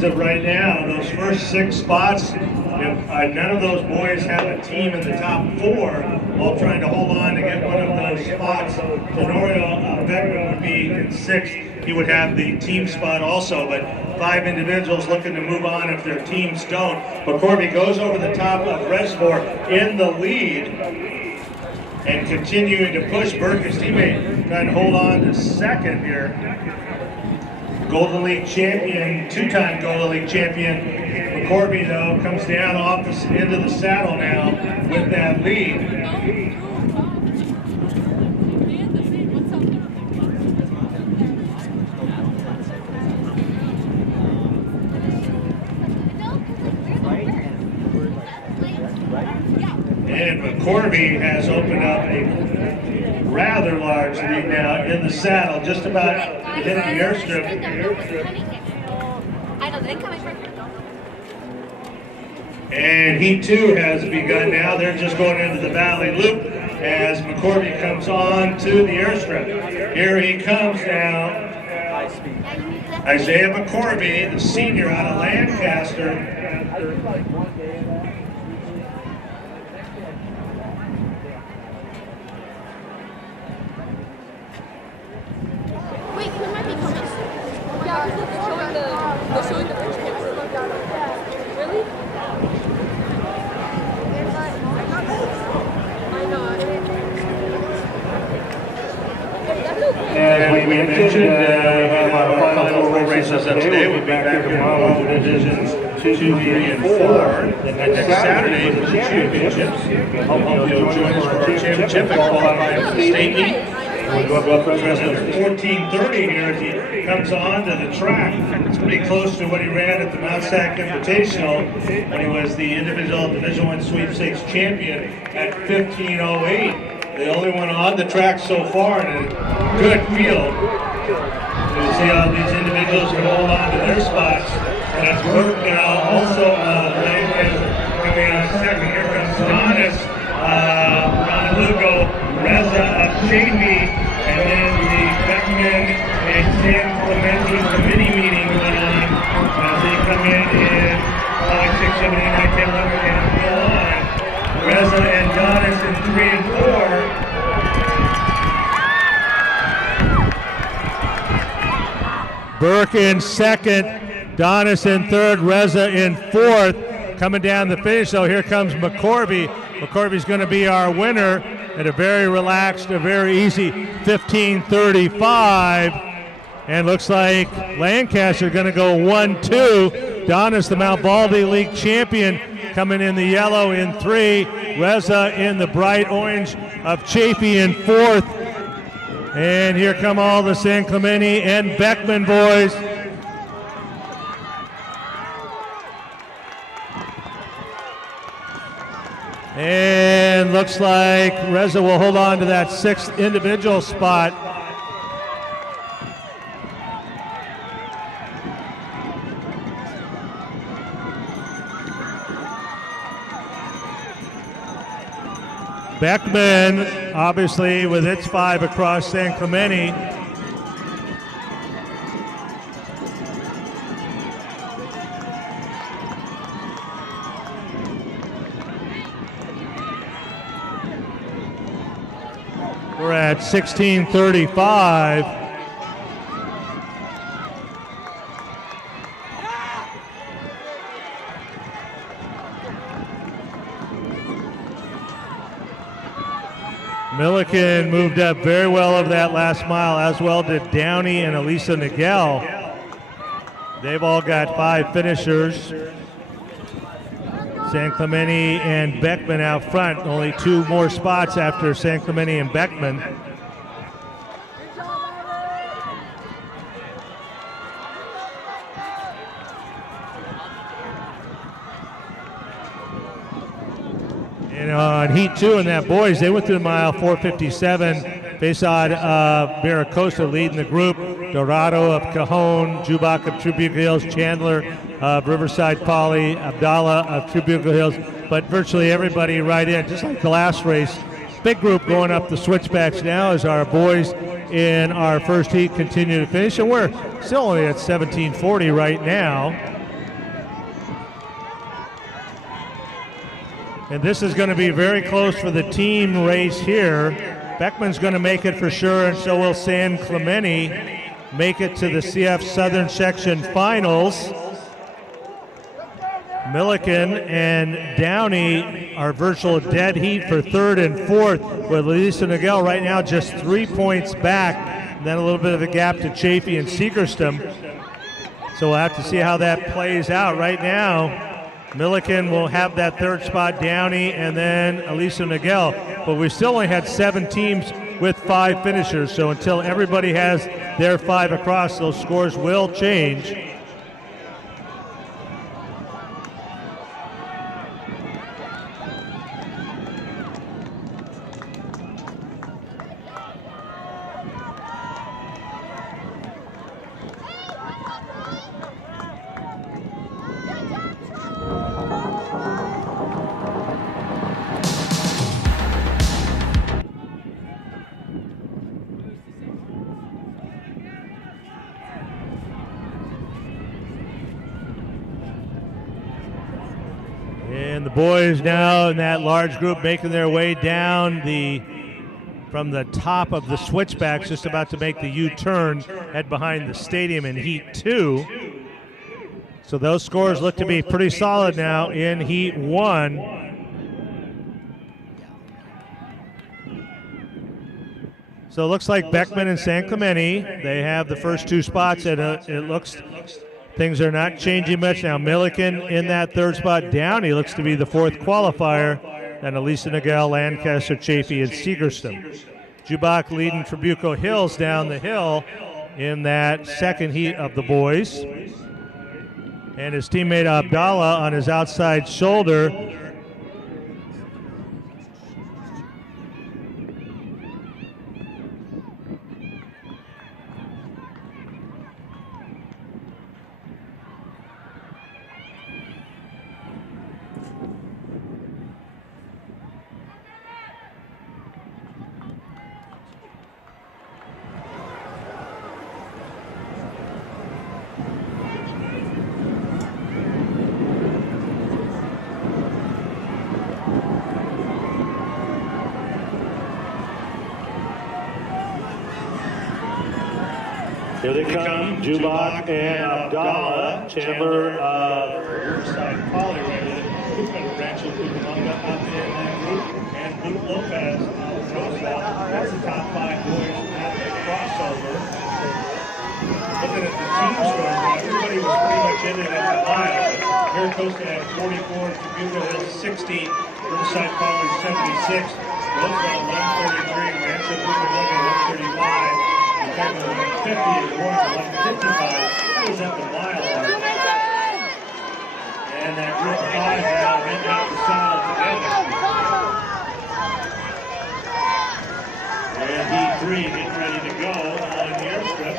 as of right now, those first 6 spots, if none of those boys have a team in the top 4, all trying to hold on to get one of those spots. Tenorio Beckman would be in 6th. He would have the team spot also, but 5 individuals looking to move on if their teams don't. McCorby goes over the top of Reservoir in the lead and continuing to push Burke, his teammate, trying to hold on to 2nd here. Golden League champion, 2-time Golden League champion. McCorby, though, comes down off the end of the saddle now with that lead. And McCorby has opened up a rather large lead now in the saddle, just about to hit the airstrip. And he too has begun now. They're just going into the Valley Loop as McCorby comes on to the airstrip. Here he comes now. Isaiah McCorby, the senior out of Lancaster. They're showing the first paper. Really? I know. And we mentioned our final 4 races of today. We'll be back tomorrow with divisions 2, 3, and 4. And next Saturday for the championships. Hope you'll join us for our championship and qualify for the state meet. We'll go up at 14:30 here as he comes on to the track. It's pretty close to what he ran at the Mount Sac Invitational when he was the individual Division I sweepstakes champion at 15:08. The only one on the track so far in a good field. We'll see how these individuals can hold on to their spots. And that's Burke now, also coming on 2nd. Here comes Donis, Ron Lugo, Reza of JV, and then the Beckman and San Clemente committee meeting going on as they come in 5, 6, 7, 8, 9, 10, 11, and go on. Reza and Donis in 3 and 4. Burke in 2nd, Donis in 3rd, Reza in 4th. Coming down the finish, though, here comes McCorby. McCorby's going to be our winner at a very relaxed, a very easy 15:35. And looks like Lancaster going to go 1-2. Donis, the Mount Baldy League champion, coming in the yellow in 3. Reza in the bright orange of Chafee in 4th. And here come all the San Clemente and Beckman boys. And looks like Reza will hold on to that 6th individual spot. Beckman, obviously, with its 5 across San Clemente. We're at 16:35. Milliken moved up very well over that last mile, as well did Downey and Elisa Nagel. They've all got 5 finishers. San Clemente and Beckman out front. Only 2 more spots after San Clemente and Beckman. And on Heat 2 in that boys, they went through the mile 4:57. Face-on Mira Costa leading the group. Dorado of Cajon, Jubak of Trabuco Hills, Chandler of Riverside Poly, Abdallah of Trabuco Hills, but virtually everybody right in, just like the last race. Big group going up the switchbacks now as our boys in our first heat continue to finish, and we're still only at 17:40 right now. And this is going to be very close for the team race here. Beckman's going to make it for sure, and so will San Clemente make it to the CF Southern Section Finals. Milliken and Downey are virtual dead heat for third and fourth, with Lisa Nagel right now just 3 points back, and then a little bit of a gap to Chafee and Segerstam. So we'll have to see how that plays out. Right now, Milliken will have that third spot, Downey, and then Elisa Nagel. But we still only had 7 teams with 5 finishers, so until everybody has their 5 across, those scores will change. And the boys now in that large group making their way down from the top of the switchbacks, just about to make the U-turn, head behind the stadium in Heat 2. So those scores look to be pretty solid now in Heat 1. So it looks like Beckman and San Clemente, they have the first 2 spots, and it looks things are not changing much now. Milliken in that third spot. Downey looks to be the 4th qualifier. And Elisa Nagel, Lancaster, Chafee, and Segerstam. Jubak leading Trabuco Hills down the hill in that second heat of the boys. And his teammate Abdallah on his outside shoulder. Here they come, Jubak and Abdallah. Chandler of Riverside, Poly Riverside, Koopman, Rancho, Cucamonga up in that group, and Lopez of Roosevelt. That's the top 5 boys at the crossover. Looking at the team scores, everybody was pretty much in it at the mile. Mira Costa had 44, Trabuco Hills 60, Riverside Poly 76, Roosevelt 133, Rancho, Cucamonga 135. 50 and going to 155. That was at the mile mark. And that group of 5 now heading out the saddle together. And Heat 3 getting ready to go on the airstrip.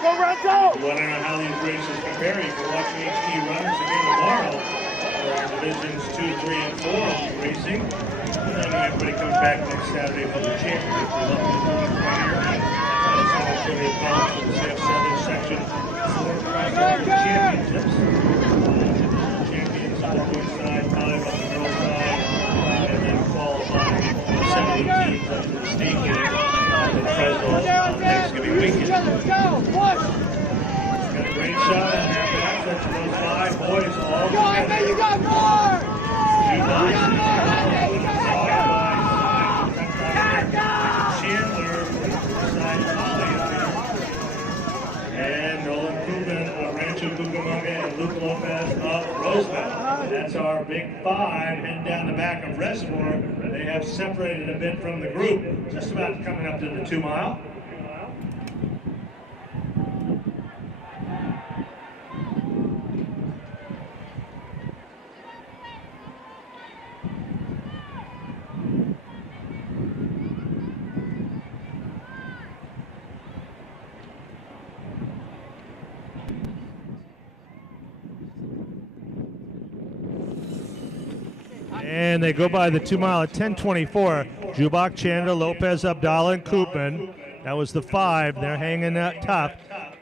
Go, Rancho! Wondering how these races compare. You can watch HT runners again tomorrow. For our divisions 2, 3, and 4 will be racing. And then everybody comes back next Saturday for the championship. We're lucky to be here. That's also the opponents for the CF Southern Section 4 crossover championships. Champions on the boys' side, 5 on the girls' side, and then qualifying 70 teams up to the state game in Fresno on Thanksgiving weekend. Got a great shot on there, but that's for those 5 boys all together. You got more! Chandler, side Poly up there. And Nolan Koopman of Rancho, Cucamonga, and Luke Lopez of Roosevelt. That's our big 5 heading down the back of Reservoir. They have separated a bit from the group, just about coming up to the 2 mile. And they go by the 2 mile at 10:24. Jubak, Chandler, Lopez, Abdallah, and Koopman. That was the 5. They're hanging tough.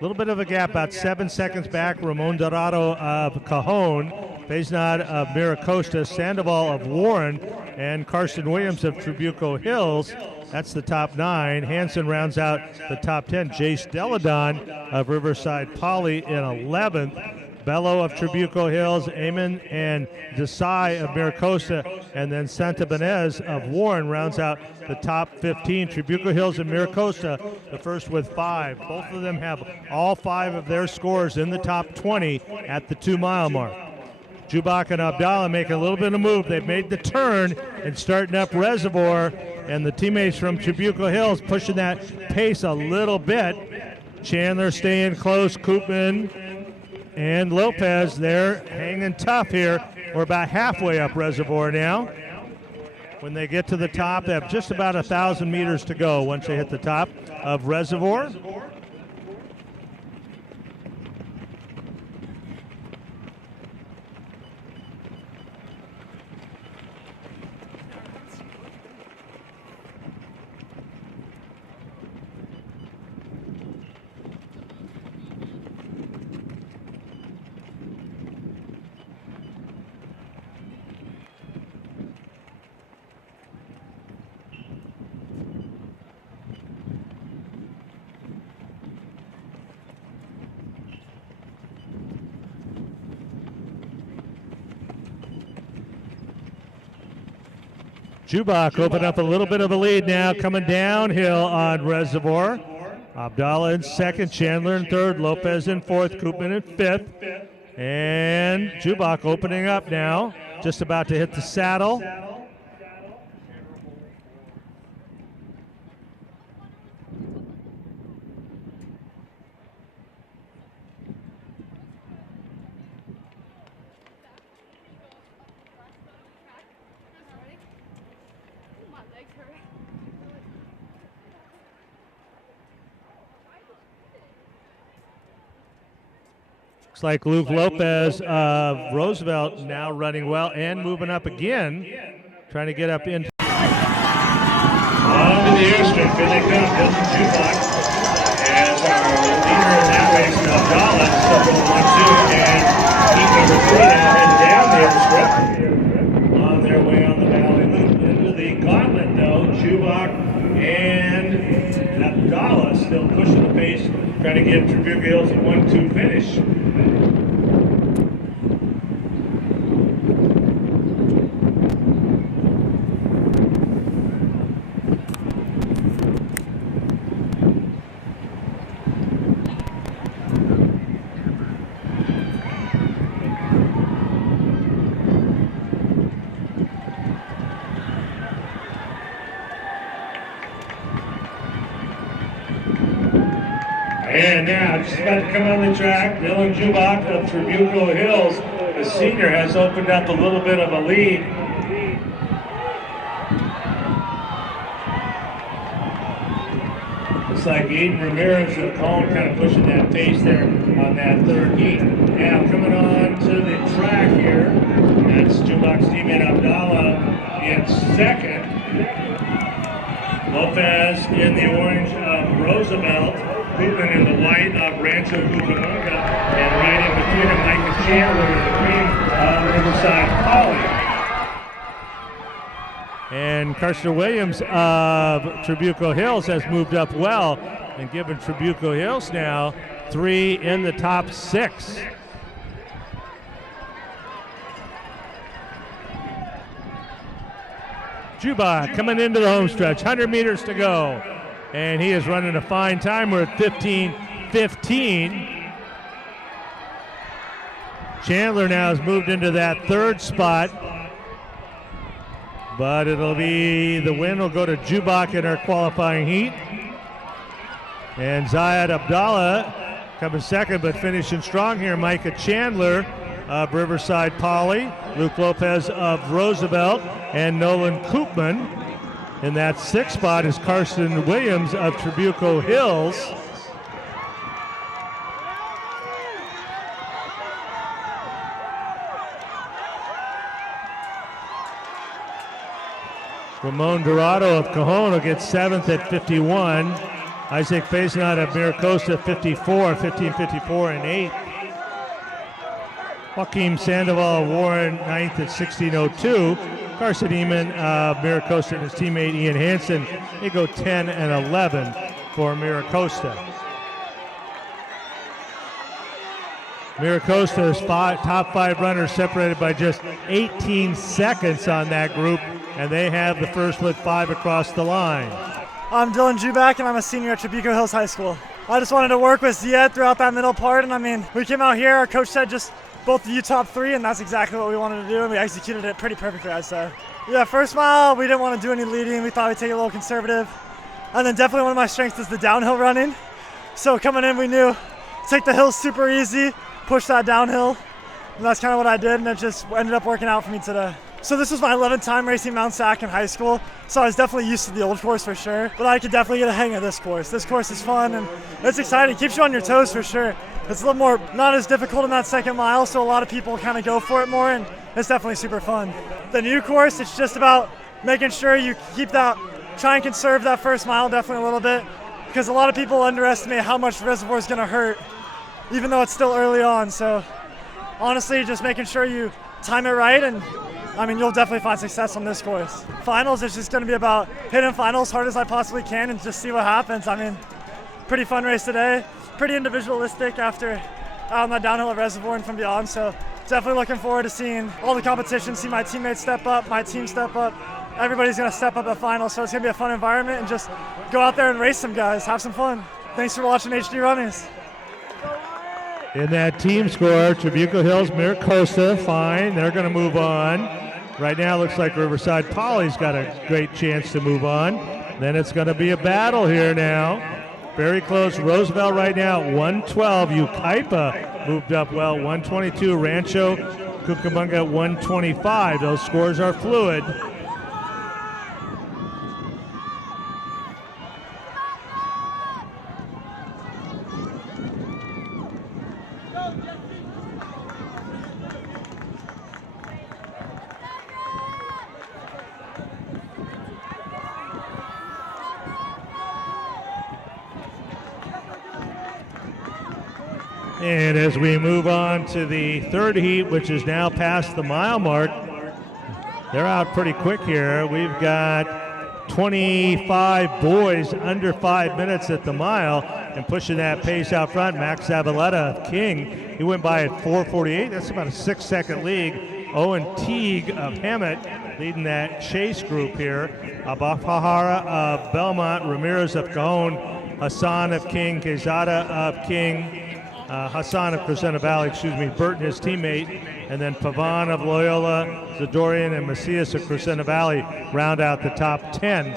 little bit of a gap, about 7 seconds back. Ramon Dorado of Cajon, Faisnad of Mira Costa, Sandoval of Warren, and Carson Williams of Trabuco Hills. That's the top 9. Hansen rounds out the top 10. Jace Deladon of Riverside Poly in 11th. Bello of Trabuco Hills, Amon and Desai of Mira Costa, and then Santa Benez of Warren rounds out the top 15. Trabuco Hills and Mira Costa, the first with 5. Both of them have all 5 of their scores in the top 20 at the 2-mile mark. Jubak and Abdallah making a little bit of move. They've made the turn and starting up Reservoir, and the teammates from Trabuco Hills pushing that pace a little bit. Chandler staying close, Koopman and Lopez, they're hanging tough here. We're about halfway up Reservoir now. When they get to the top, they have just about 1,000 meters to go once they hit the top of Reservoir. Jubak opened up a little bit of a lead now, coming downhill on Reservoir. Abdallah in second, Chandler in third, Lopez in fourth, Koopman in fifth. And Jubak opening up now, just about to hit the saddle. Looks like Luke Lopez of Roosevelt now running well and moving up again, trying to get up in. On to the airstrip, here they come, Hilton Jubak, as our leader in that race, Abdallah, still going 1-2, and Micah Costa now heading down the airstrip. On their way on the valley loop. Into the gauntlet, though, Jubak and Abdallah still pushing the pace, trying to get Trabuco Hills a 1-2 finish. And now, just about to come on the track, Dylan Jubak of Trabuco Hills, the senior, has opened up a little bit of a lead. Looks like Aiden Ramirez of Cone kind of pushing that pace there on that third heat. Now coming on to the track here, that's Jubak's teammate Abdallah in second. Lopez in the orange of Roosevelt. Koopman in the white of Rancho, Cucamonga, and right in between them, Micah Chandler in the green of Riverside Poly. And Carson Williams of Trabuco Hills has moved up well and given Trabuco Hills now 3 in the top 6. Jubak coming into the home stretch, 100 meters to go. And he is running a fine time. We're at 15:15. Chandler now has moved into that third spot. But it'll be, the win will go to Jubak in our qualifying heat. And Ziyad Abdallah coming second, but finishing strong here. Micah Chandler of Riverside Poly, Luke Lopez of Roosevelt, and Nolan Koopman. In that sixth spot is Carson Williams of Trabuco Hills. Ramon Dorado of Cajon will get 7th at 51. Isaac Faison of Mira Costa, 54, 15:54 and 8. Joaquim Sandoval of Warren, 9th at 16:02. Carson Eamon of Mira Costa and his teammate Ian Hansen, they go 10 and 11 for Mira Costa. Mira Costa's top 5 runners separated by just 18 seconds on that group, and they have the first with 5 across the line. I'm Dylan Jubak, and I'm a senior at Trabuco Hills High School. I just wanted to work with Ziyad throughout that middle part, and I mean, we came out here, our coach said just both of you top 3, and that's exactly what we wanted to do, and we executed it pretty perfectly, I'd say. Yeah, first mile, we didn't want to do any leading. We thought we'd take it a little conservative. And then definitely one of my strengths is the downhill running. So coming in, we knew take the hills super easy, push that downhill, and that's kind of what I did, and it just ended up working out for me today. So this was my 11th time racing Mount Sac in high school, so I was definitely used to the old course for sure, but I could definitely get a hang of this course. This course is fun, and it's exciting. Keeps you on your toes for sure. It's a little more, not as difficult in that second mile, so a lot of people kind of go for it more, and it's definitely super fun. The new course, it's just about making sure you keep that, try and conserve that first mile definitely a little bit, because a lot of people underestimate how much the reservoir is going to hurt, even though it's still early on. So honestly, just making sure you time it right, and I mean, you'll definitely find success on this course. Finals is just going to be about hitting finals as hard as I possibly can and just see what happens. I mean, pretty fun race today, pretty individualistic after out on that downhill at Reservoir and from beyond. So definitely looking forward to seeing all the competition, see my teammates step up, my team step up. Everybody's going to step up at finals, so it's going to be a fun environment, and just go out there and race some guys, have some fun. Thanks for watching HD Runnies. In that team score, Trabuco Hills, Mira Costa, fine. They're going to move on. Right now, it looks like Riverside Poly's got a great chance to move on. Then it's going to be a battle here now. Very close. Roosevelt right now, 112. Ukaipa moved up well, 122. Rancho, Cucamonga, 125. Those scores are fluid. And as we move on to the third heat, which is now past the mile mark, they're out pretty quick here. We've got 25 boys under 5 minutes at the mile, and pushing that pace out front, Max Zavaleta of King. He went by at 4:48. That's about a 6-second lead. Owen Teague of Hammett leading that chase group here. Abafahara of Belmont, Ramirez of Cajon, Hassan of King, Quezada of King, Hassan of Crescenta Valley, Burton, his teammate, and then Pavan of Loyola, Zadorian, and Macias of Crescenta Valley round out the top 10.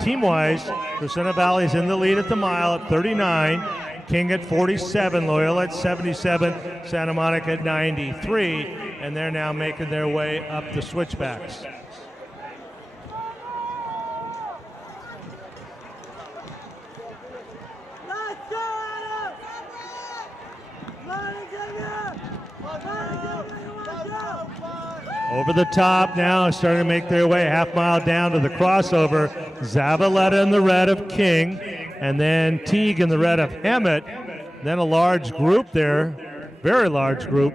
Team-wise, Crescenta Valley's in the lead at the mile at 39, King at 47, Loyola at 77, Santa Monica at 93, and they're now making their way up the switchbacks. Over the top now, starting to make their way half mile down to the crossover. Zavaleta in the red of King, and then Teague in the red of Hammett. Then a large group there, very large group,